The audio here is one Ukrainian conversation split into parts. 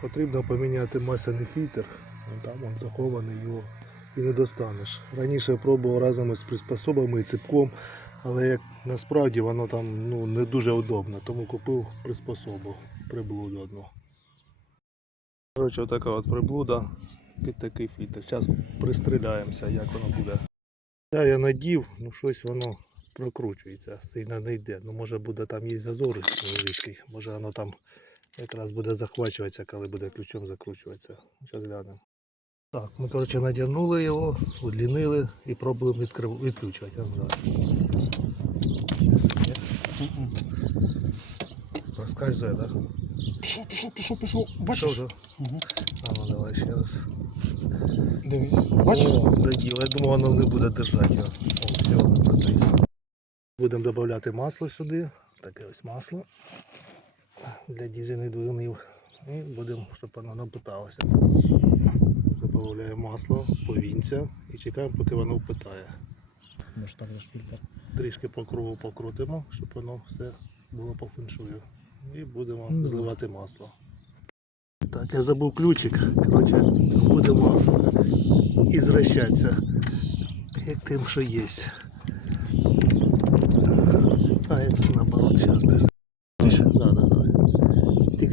Потрібно поміняти масляний фільтр. Там він захований його і не достанеш. Раніше я пробував разом із приспособами і ципком, але як насправді воно там ну, не дуже удобно, тому купив приспособу, приблуду одну. Коротше, отака от приблуда під такий фільтр. Зараз пристріляємося, як воно буде. Я, я надів, ну щось воно прокручується, сильно не йде. Ну може буде там є зазор невеличкий, може воно там якраз буде захвачуватися, коли буде ключом закручуватися. Зараз глянемо. Так, ми коротше надягнули його, удлінили і пробуємо відкрив... відключувати. А, ну. Проскальзує, так? Пішов, пішов, пішов, пішов. Бачиш? вже? Угу. А ну давай ще раз. Дивись. Бачиш? О, доділо. Я думав, воно не буде держати його. О, все. Будемо додати масло сюди. Таке ось масло для дізельних двигунів. І будемо, щоб воно напиталося. Додаємо масло, повінця і чекаємо, поки воно впитає. Трішки по кругу покрутимо, щоб воно все було по феншую. І будемо Ну. зливати масло. Так, я забув ключик. Коротше, будемо ізращатися. Як тим, що є.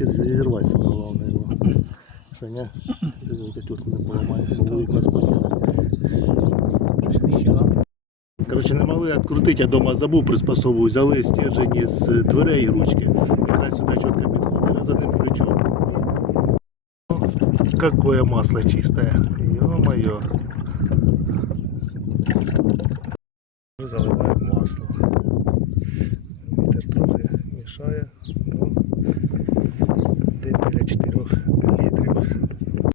Тільки зірватися головне його. Що ні? Катюрку не поламає, голову якраз повісить. Коротше, не могли відкрутити, я вдома забув приспособу, взяли стержень з дверей і ручки. Якраз сюди чітко підходить, з одним ключом. Какое масло чистое. Ё-моё. Ми заливаємо масло. Вітер трохи мішає.